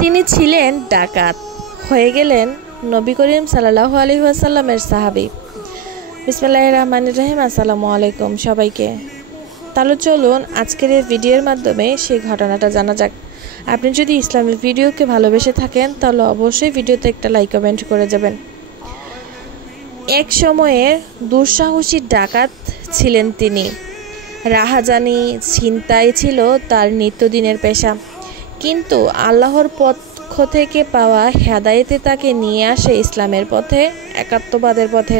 তিনি ছিলেন ডাকাত, হয়ে গেলেন নবী করিম সাল্লাল্লাহু আলাইহি ওয়াসাল্লামের সাহাবী। বিসমিল্লাহির রহমানির রহিম। আসসালামু আলাইকুম সবাইকে। তাহলে চলুন আজকের এই ভিডিওর মাধ্যমে সেই ঘটনাটা জানা যাক। আপনি যদি ইসলামিক ভিডিওকে ভালোবেসে থাকেন তাহলে অবশ্যই ভিডিওতে একটা লাইক কমেন্ট করে যাবেন। এক সময়ের দুঃসাহসী ডাকাত ছিলেন তিনি। রাহাজানি, ছিনতাই ছিল তার নিত্যদিনের পেশা। কিন্তু আল্লাহর পক্ষ থেকে পাওয়া হেদায়েতে তাকে নিয়ে আসে ইসলামের পথে, একাত্মবাদের পথে।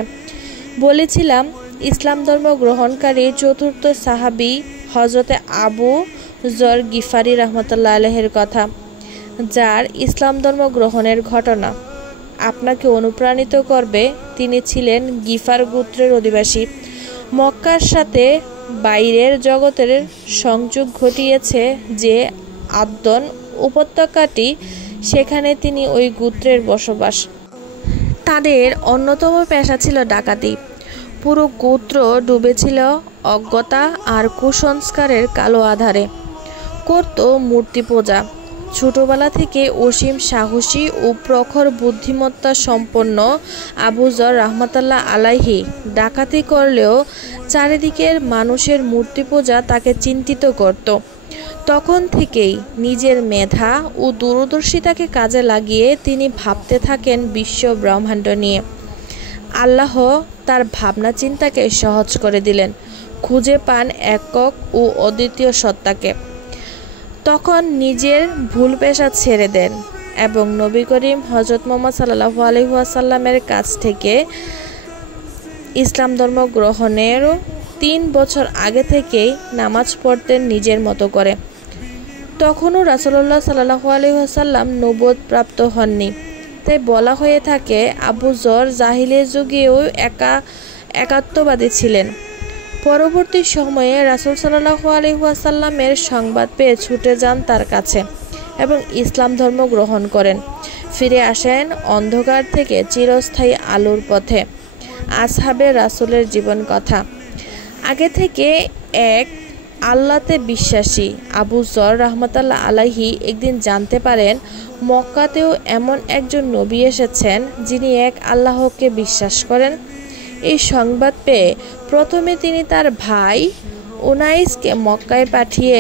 বলেছিলাম ইসলাম ধর্ম গ্রহণকারী চতুর্থ সাহাবী হযরতে আবু যর গিফারি রাহমাতুল্লাহ আলাইহির কথা, যার ইসলাম ধর্ম গ্রহণের ঘটনা আপনাকে অনুপ্রাণিত করবে। তিনি ছিলেন গিফার গোত্রের অধিবাসী। মক্কার সাথে বাইরের জগতের সংযোগ ঘটিয়েছে যে আদন উপত্যকাটি, সেখানে তিনি ওই গোত্রের বসবাস। তাদের অন্যতম পেশা ছিল ডাকাতি। পুরো গোত্র ডুবেছিল অজ্ঞতা আর কুসংস্কারের কালো আধারে। করত মূর্তি পূজা। ছোটবেলা থেকে অসীম সাহসী ও প্রখর বুদ্ধিমত্তা সম্পন্ন আবু যর রাহমাতুল্লাহ আলাইহি ডাকাতি করলেও চারিদিকের মানুষের মূর্তি পূজা তাকে চিন্তিত করত। তখন থেকেই নিজের মেধা ও দূরদর্শিতাকে কাজে লাগিয়ে তিনি ভাবতে থাকেন বিশ্ব ব্রহ্মাণ্ড নিয়ে। আল্লাহ তার ভাবনা চিন্তাকে সহজ করে দিলেন, খুঁজে পান একক ও অদ্বিতীয় সত্তাকে। তখন নিজের ভুল পেশা ছেড়ে দেন এবং নবী করিম হযরত মুহাম্মদ সাল্লাল্লাহু আলাইহি ওয়াসাল্লামের কাছ থেকে ইসলাম ধর্ম গ্রহণেরও 3 বছর আগে থেকেই নামাজ পড়তেন নিজের মতো করে। তখনও রাসূলুল্লাহ সাল্লাল্লাহু আলাইহি ওয়াসাল্লাম নবুয়ত প্রাপ্ত হননি। তাই বলা হয়ে থাকে আবু যর জাহিলিয়ার যুগেও একাত্মবাদী ছিলেন। পরবর্তী সময়ে রাসূল সাল্লাল্লাহু আলাইহি ওয়াসাল্লামের সংবাদ পেয়ে ছুটে যান তার কাছে এবং ইসলাম ধর্ম গ্রহণ করেন। ফিরে আসেন অন্ধকার থেকে চিরস্থায়ী আলোর পথে। আসহাবে রাসূলের জীবন কথা। আগে থেকে এক আল্লাহতে বিশ্বাসী আবু যর রাহমাতুল্লাহ আলাইহি একদিন জানতে পারেন মক্কাতেও এমন একজন নবী এসেছেন যিনি এক আল্লাহকে বিশ্বাস করেন। এই সংবাদ পেয়ে প্রথমে তিনি তার ভাই উনাইসকে মক্কায় পাঠিয়ে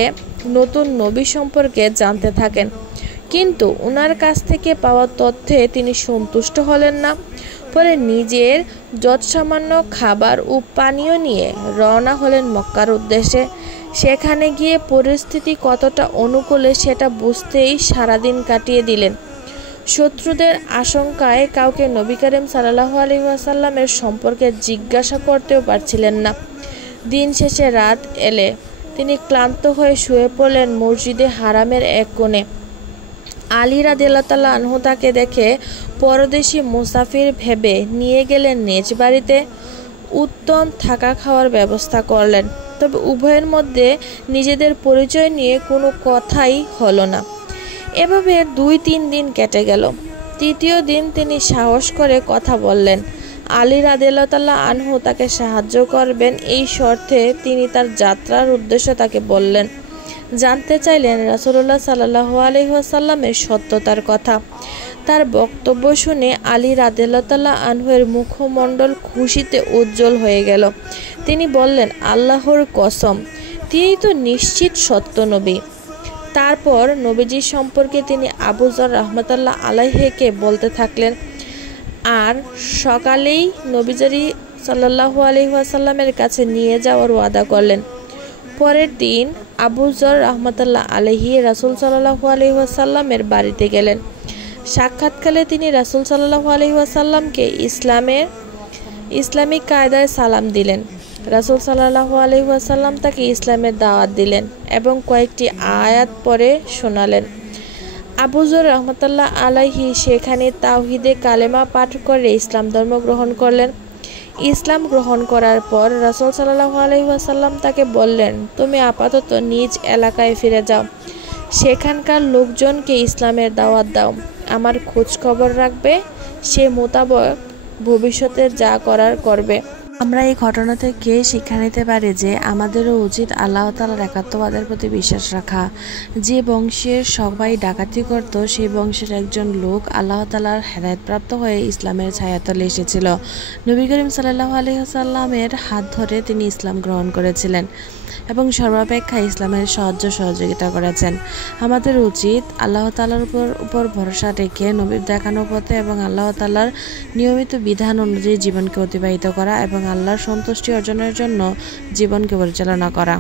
নতুন নবী সম্পর্কে জানতে থাকেন। কিন্তু উনার কাছ থেকে পাওয়া তথ্যে তিনি সন্তুষ্ট হলেন না। পরে নিজের যৎসামান্য খাবার ও পানীয় নিয়ে রওনা হলেন মক্কার উদ্দেশ্যে। সেখানে গিয়ে পরিস্থিতি কতটা অনুকূলে সেটা বুঝতেই সারাদিন কাটিয়ে দিলেন। শত্রুদের আশঙ্কায় কাউকে নবী করিম সাল্লাল্লাহু আলাইহি ওয়াসাল্লামের সম্পর্কে জিজ্ঞাসা করতেও পারছিলেন না। দিন শেষে রাত এলে তিনি ক্লান্ত হয়ে শুয়ে পড়লেন মসজিদে হারামের এক কোণে। আলী রাদিয়াল্লাহু তাআলা আনহু তাকে দেখে পরদেশি মুসাফির ভেবে নিয়ে গেলেন নিজ বাড়িতে। উত্তম থাকা খাওয়ার ব্যবস্থা করলেন। তবে উভয়ের মধ্যে নিজেদের পরিচয় নিয়ে কোনো কথাই হলো না। এভাবে 2-3 দিন কেটে গেল। তৃতীয় দিন তিনি সাহস করে কথা বললেন। আলী রাদিয়াল্লাহু তাআলা আনহু তাকে সাহায্য করবেন এই শর্তে তিনি তার যাত্রার উদ্দেশ্য তাকে বললেন। জানতে চাইলেন রাসূলুল্লাহ সাল্লাল্লাহু আলাইহি ওয়াসাল্লামের সত্যতার কথা। তার বক্তব্য শুনে আলী রাদিয়াল্লাহু তাআলা আনহুর মুখমণ্ডল খুশিতে উজ্জ্বল হয়ে গেল। তিনি বললেন, আল্লাহর কসম, তিনি তো নিশ্চিত সত্য নবী। তারপর নবীজি সম্পর্কে তিনি আবু যর রাহমাতুল্লাহ আলাইহিকে বলতে থাকলেন আর সকালেই নবীজি সাল্লাল্লাহু আলাইহি ওয়াসাল্লামের কাছে নিয়ে যাওয়ার ওয়াদা করলেন। পরের দিন আবু যর রাহমাতুল্লাহ আলাইহি রাসূল সাল্লাল্লাহু আলাইহি ওয়াসাল্লামের বাড়িতে গেলেন। সাক্ষাৎকালে তিনি রাসূল সাল্লাল্লাহু আলাইহি ওয়াসাল্লামকে ইসলামিক কায়দায় সালাম দিলেন। রাসূল সাল্লাল্লাহু আলাইহি ওয়াসাল্লাম তাকে ইসলামের দাওয়াত দিলেন এবং কয়েকটি আয়াত পড়ে শোনালেন। আবু যর রাহমাতুল্লাহ আলাইহি সেখানে তাওহীদে কালেমা পাঠ করে ইসলাম ধর্ম গ্রহণ করলেন। ইসলাম গ্রহণ করার পর রাসূল সাল্লাল্লাহু আলাইহি ওয়াসাল্লাম তাকে বললেন, তুমি আপাতত নিজ এলাকায় ফিরে যাও। সেখানকার লোকজনকে ইসলামের দাওয়াত দাও। আমার খোঁজ খবর রাখবে, সে মোতাবেক ভবিষ্যতে যা করার করবে। আমরা এই ঘটনা থেকে শিক্ষা নিতে পারি যে আমাদেরও উচিত আল্লাহ তাআলার একাত্মবাদের প্রতি বিশ্বাস রাখা। যে বংশের সবাই ডাকাতি করত সেই বংশের একজন লোক আল্লাহ তাআলার হেদায়েতপ্রাপ্ত হয়ে ইসলামের ছায়াতলে এসেছিল। নবী করিম সাল্লাল্লাহু আলাইহি ওয়াসাল্লামের হাত ধরে তিনি ইসলাম গ্রহণ করেছিলেন এবং সর্বাপেক্ষা ইসলামের সাহায্য সহযোগিতা করেছেন। আমাদের উচিত আল্লাহ তাআলার উপর ভরসা রেখে নবীর দেখানো পথে এবং আল্লাহ তাআলার নিয়মিত বিধান অনুযায়ী জীবনকে অতিবাহিত করা এবং আল্লাহর সন্তুষ্টি অর্জনের জন্য জীবনকে পরিচালনা করা।